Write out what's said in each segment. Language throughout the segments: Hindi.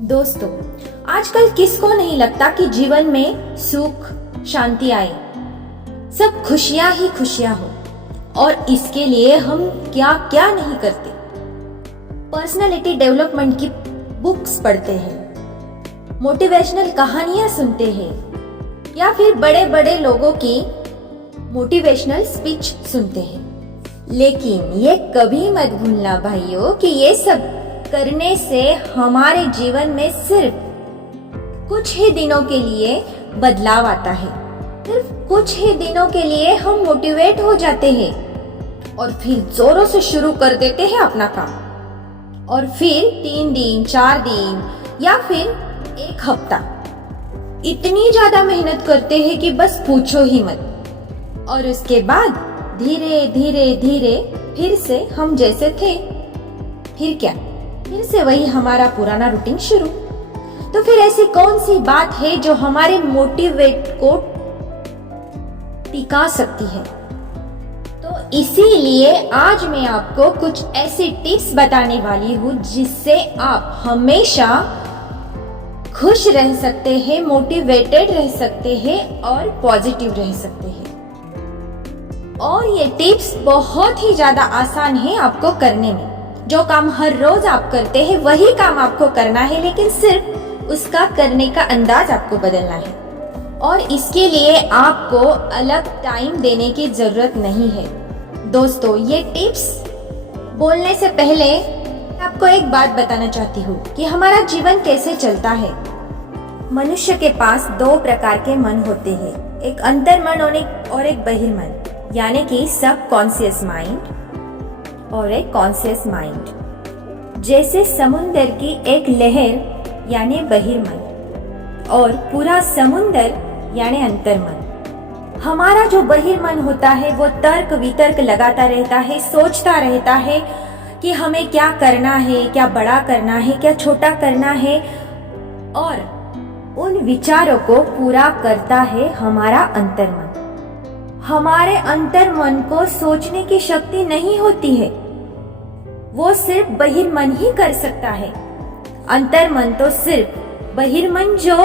दोस्तों, आजकल किसको नहीं लगता कि जीवन में सुख शांति आए, सब खुशियां ही खुशियां हो, और इसके लिए हम क्या क्या नहीं करते। पर्सनालिटी डेवलपमेंट की बुक्स पढ़ते हैं, मोटिवेशनल कहानियां सुनते हैं, या फिर बड़े बड़े लोगों की मोटिवेशनल स्पीच सुनते हैं। लेकिन ये कभी मत भूलना भाइयों कि ये सब करने से हमारे जीवन में सिर्फ कुछ ही दिनों के लिए बदलाव आता है। सिर्फ कुछ ही दिनों के लिए हम मोटिवेट हो जाते हैं और फिर जोरों से शुरू कर देते हैं अपना काम, और फिर 3 दिन 4 दिन या फिर 1 हफ्ता इतनी ज्यादा मेहनत करते हैं कि बस पूछो ही मत। और उसके बाद धीरे धीरे धीरे फिर से हम जैसे थे, फिर क्या, फिर से वही हमारा पुराना रूटीन शुरू। तो फिर ऐसी कौन सी बात है जो हमारे मोटिवेट को टिका सकती है? तो इसीलिए आज मैं आपको कुछ ऐसी टिप्स बताने वाली हूँ जिससे आप हमेशा खुश रह सकते हैं, मोटिवेटेड रह सकते हैं और पॉजिटिव रह सकते हैं। और ये टिप्स बहुत ही ज्यादा आसान है आपको करने में। जो काम हर रोज आप करते हैं वही काम आपको करना है, लेकिन सिर्फ उसका करने का अंदाज आपको बदलना है। और इसके लिए आपको अलग टाइम देने की जरूरत नहीं है। दोस्तों, ये टिप्स बोलने से पहले आपको एक बात बताना चाहती हूँ कि हमारा जीवन कैसे चलता है। मनुष्य के पास 2 प्रकार के मन होते हैं, एक अंतर्मन और एक बहिर्मन, यानी कि सब कॉन्शियस माइंड और एक कॉन्शियस माइंड। जैसे समुंदर की एक लहर यानी बहिर्मन और पूरा समुंदर यानी अंतर्मन। हमारा जो बहिर्मन होता है वो तर्क वितर्क लगाता रहता है, सोचता रहता है कि हमें क्या करना है, क्या बड़ा करना है, क्या छोटा करना है, और उन विचारों को पूरा करता है हमारा अंतर्मन। हमारे अंतर्मन को सोचने की शक्ति नहीं होती है, वो सिर्फ बहिर्मन ही कर सकता है। अंतर्मन तो सिर्फ बहिर्मन जो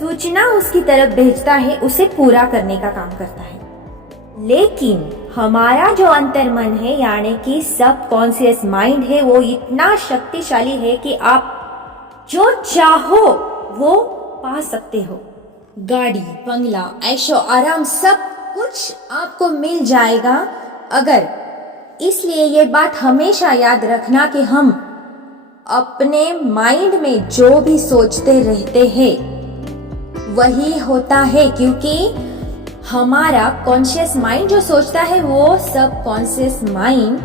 सूचना उसकी तरफ भेजता है उसे पूरा करने का काम करता है। लेकिन हमारा जो अंतर्मन है यानी कि सब कॉन्शियस माइंड है, वो इतना शक्तिशाली है कि आप जो चाहो वो पा सकते हो। गाड़ी, बंगला, ऐशो आराम सब कुछ आपको मिल जाएगा अगर। इसलिए ये बात हमेशा याद रखना कि हम अपने माइंड में जो भी सोचते रहते हैं वही होता है, क्योंकि हमारा कॉन्शियस माइंड जो सोचता है वो सब कॉन्शियस माइंड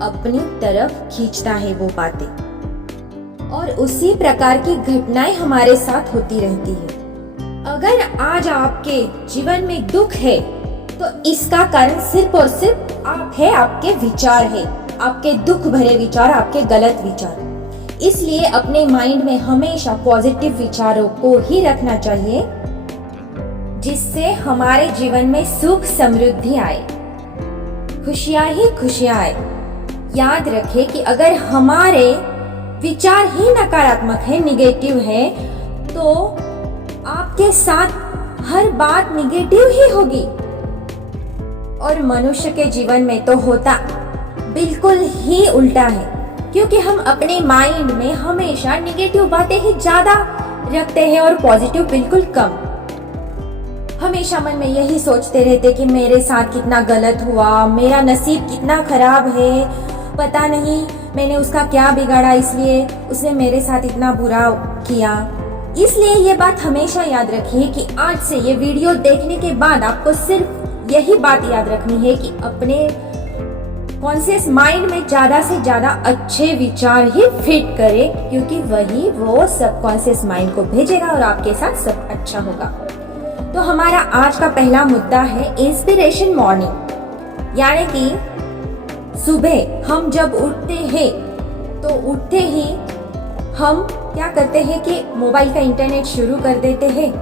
अपनी तरफ खींचता है वो बातें, और उसी प्रकार की घटनाएं हमारे साथ होती रहती है। अगर आज आपके जीवन में दुख है तो इसका कारण सिर्फ और सिर्फ आप है, आपके विचार है, आपके दुख भरे विचार, आपके गलत विचार। इसलिए अपने माइंड में हमेशा पॉजिटिव विचारों को ही रखना चाहिए, जिससे हमारे जीवन में सुख समृद्धि आए, खुशियां ही खुशियां आए। याद रखें कि अगर हमारे विचार ही नकारात्मक है, निगेटिव है, तो आपके साथ हर बात निगेटिव ही होगी। और मनुष्य के जीवन में तो होता बिल्कुल ही उल्टा है, क्योंकि हम अपने माइंड में हमेशा निगेटिव बातें ही ज्यादा रखते हैं और पॉजिटिव बिल्कुल कम। हमेशा मन में यही सोचते रहते कि मेरे साथ कितना गलत हुआ, मेरा नसीब कितना खराब है, पता नहीं मैंने उसका क्या बिगाड़ा, इसलिए उसने मेरे साथ इतना बुरा किया। इसलिए ये बात हमेशा याद रखिए कि आज से ये वीडियो देखने के बाद आपको सिर्फ यही बात याद रखनी है कि अपने कॉन्शियस माइंड में ज्यादा से ज्यादा अच्छे विचार ही फिट करें, क्योंकि वही वो सब कॉन्शियस माइंड को भेजेगा और आपके साथ सब अच्छा होगा। तो हमारा आज का पहला मुद्दा है इंस्पिरेशन मॉर्निंग, यानी कि सुबह हम जब उठते हैं तो उठते ही हम क्या करते हैं कि मोबाइल का इंटरनेट शुरू कर देते हैं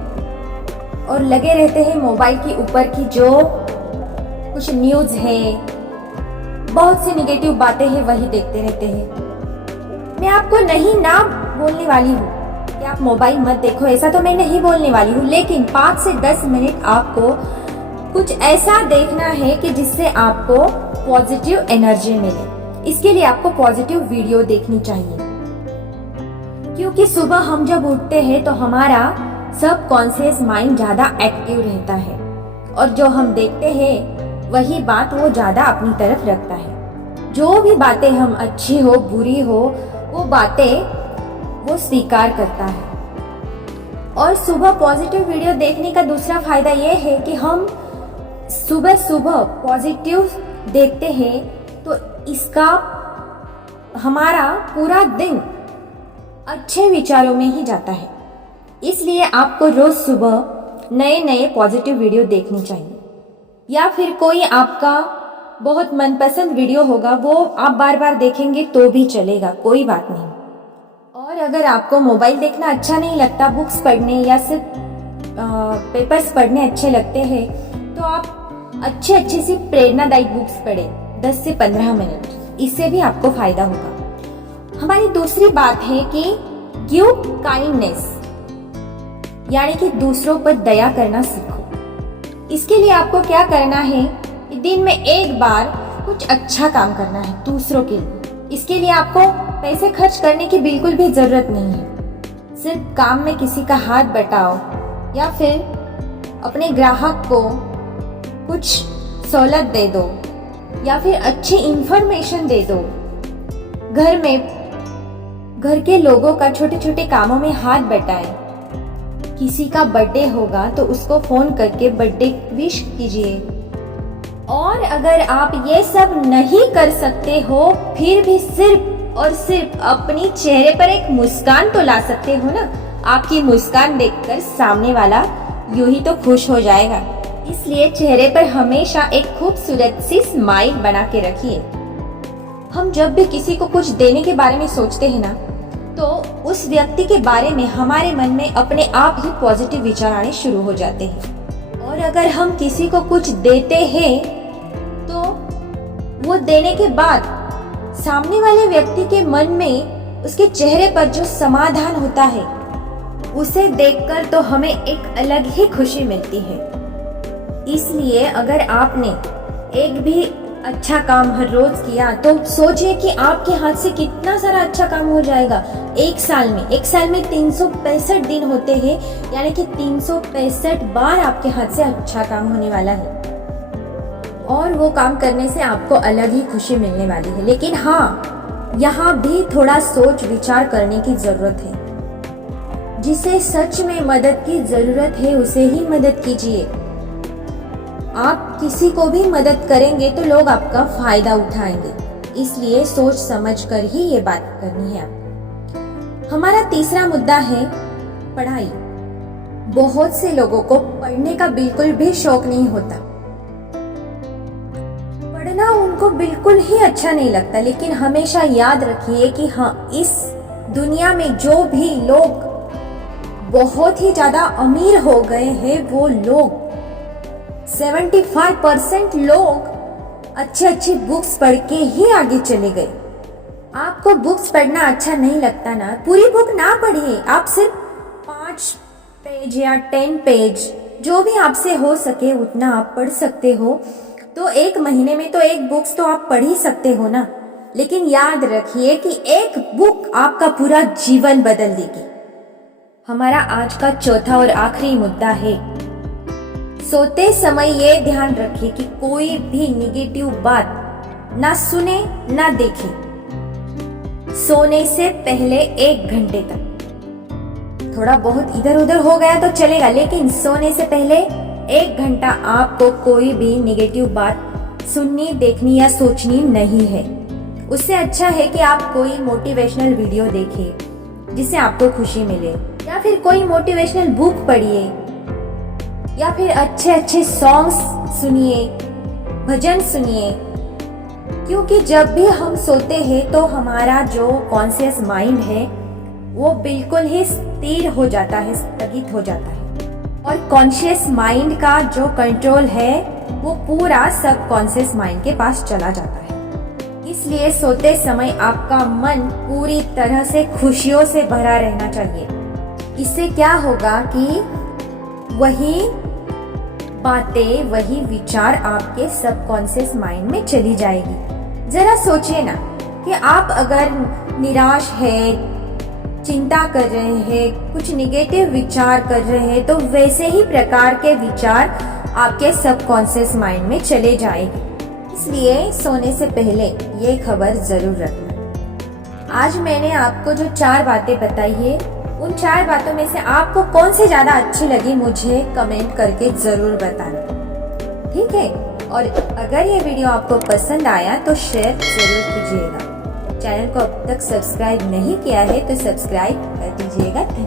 और लगे रहते हैं मोबाइल के ऊपर की जो कुछ न्यूज है, बहुत सी निगेटिव बातें हैं, वही देखते रहते हैं। मैं आपको नहीं ना बोलने वाली हूँ कि आप मोबाइल मत देखो, ऐसा तो मैं नहीं बोलने वाली हूँ, लेकिन 5 से 10 मिनट आपको कुछ ऐसा देखना है कि जिससे आपको पॉजिटिव एनर्जी मिले। इसके लिए आपको पॉजिटिव वीडियो देखनी चाहिए, क्योंकि सुबह हम जब उठते हैं तो हमारा सबकॉन्शियस माइंड ज्यादा एक्टिव रहता है और जो हम देखते हैं वही बात वो ज्यादा अपनी तरफ रखता है। जो भी बातें हम अच्छी हो बुरी हो वो बातें वो स्वीकार करता है। और सुबह पॉजिटिव वीडियो देखने का दूसरा फायदा ये है कि हम सुबह सुबह पॉजिटिव देखते हैं तो इसका हमारा पूरा दिन अच्छे विचारों में ही जाता है। इसलिए आपको रोज सुबह नए नए पॉजिटिव वीडियो देखनी चाहिए, या फिर कोई आपका बहुत मनपसंद वीडियो होगा वो आप बार बार देखेंगे तो भी चलेगा, कोई बात नहीं। और अगर आपको मोबाइल देखना अच्छा नहीं लगता, बुक्स पढ़ने या सिर्फ पेपर्स पढ़ने अच्छे लगते हैं तो आप अच्छे सी प्रेरणादायक बुक्स पढ़ें 10 से 15 मिनट, इससे भी आपको फायदा होगा। हमारी दूसरी बात है कि गिव काइंडनेस, यानी कि दूसरों पर दया करना सीखो। इसके लिए आपको क्या करना है कि दिन में एक बार कुछ अच्छा काम करना है दूसरों के लिए। इसके लिए आपको पैसे खर्च करने की बिल्कुल भी जरूरत नहीं है। सिर्फ काम में किसी का हाथ बटाओ या फिर अपने ग्राहक को कुछ सहूलत दे दो या फिर अच्छी इंफॉर्मेशन दे दो। घर के लोगों का छोटे छोटे कामों में हाथ बटाएं। किसी का बर्थडे होगा तो उसको फोन करके बर्थडे विश कीजिए। और अगर आप ये सब नहीं कर सकते हो फिर भी सिर्फ और सिर्फ अपनी चेहरे पर एक मुस्कान तो ला सकते हो ना। आपकी मुस्कान देखकर सामने वाला यूं ही तो खुश हो जाएगा। इसलिए चेहरे पर हमेशा एक खूबसूरत सी स्माइल बना के रखिए। हम जब भी किसी को कुछ देने के बारे में सोचते हैं ना तो उस व्यक्ति के बारे में हमारे मन में अपने आप ही पॉजिटिव विचार आने शुरू हो जाते हैं। और अगर हम किसी को कुछ देते हैं तो वो देने के बाद सामने वाले व्यक्ति के मन में उसके चेहरे पर जो समाधान होता है उसे देखकर तो हमें एक अलग ही खुशी मिलती है। इसलिए अगर आपने एक भी अच्छा काम हर रोज किया तो सोचिए कि आपके हाथ से कितना सारा अच्छा काम हो जाएगा एक साल में 365 दिन होते हैं, यानी कि 365 बार आपके हाथ से अच्छा काम होने वाला है। और वो काम करने से आपको अलग ही खुशी मिलने वाली है। लेकिन हाँ, यहाँ भी थोड़ा सोच विचार करने की जरूरत है। जिसे सच में मदद की जरूरत है उसे ही मदद कीजिए। आप किसी को भी मदद करेंगे तो लोग आपका फायदा उठाएंगे, इसलिए सोच समझ कर ही ये बात करनी है आपको। हमारा तीसरा मुद्दा है पढ़ाई। बहुत से लोगों को पढ़ने का बिल्कुल भी शौक नहीं होता, पढ़ना उनको बिल्कुल ही अच्छा नहीं लगता। लेकिन हमेशा याद रखिए कि हाँ, इस दुनिया में जो भी लोग बहुत ही ज्यादा अमीर हो गए हैं वो लोग 75% लोग अच्छी बुक्स पढ़ के ही आगे चले गए। आपको बुक्स पढ़ना अच्छा नहीं लगता ना, पूरी बुक ना पढ़िए, आप सिर्फ 5 पेज या 10 पेज जो भी आपसे हो सके उतना आप पढ़ सकते हो। तो एक महीने में तो एक बुक्स तो आप पढ़ ही सकते हो ना। लेकिन याद रखिए कि एक बुक आपका पूरा जीवन बदल देगी। हमारा आज का चौथा और आखिरी मुद्दा है, सोते समय ये ध्यान रखिए कि कोई भी निगेटिव बात ना सुने ना देखे। सोने से पहले 1 घंटे तक थोड़ा बहुत इधर उधर हो गया तो चलेगा, लेकिन सोने से पहले 1 घंटा आपको कोई भी निगेटिव बात सुननी, देखनी या सोचनी नहीं है। उससे अच्छा है कि आप कोई मोटिवेशनल वीडियो देखिए जिससे आपको खुशी मिले, या फिर कोई मोटिवेशनल बुक पढ़िए, या फिर अच्छे सॉन्ग्स सुनिए, भजन सुनिए। क्योंकि जब भी हम सोते हैं तो हमारा जो कॉन्शियस माइंड है वो बिल्कुल ही स्थिर हो जाता है, स्थगित हो जाता है। और कॉन्शियस माइंड का जो कंट्रोल है वो पूरा सब कॉन्शियस माइंड के पास चला जाता है। इसलिए सोते समय आपका मन पूरी तरह से खुशियों से भरा रहना चाहिए। इससे क्या होगा कि वही बातें, वही विचार आपके सबकॉन्शियस माइंड में चली जाएगी। जरा सोचिए ना कि आप अगर निराश है, चिंता कर रहे हैं, कुछ निगेटिव विचार कर रहे हैं, तो वैसे ही प्रकार के विचार आपके सबकॉन्शियस माइंड में चले जाएंगे। इसलिए सोने से पहले ये खबर जरूर रखना। आज मैंने आपको जो 4 बातें बताई है, उन 4 बातों में से आपको कौन सी ज्यादा अच्छी लगी मुझे कमेंट करके जरूर बताना, ठीक है। और अगर ये वीडियो आपको पसंद आया तो शेयर जरूर कीजिएगा। चैनल को अब तक सब्सक्राइब नहीं किया है तो सब्सक्राइब कर दीजिएगा। धन्यवाद।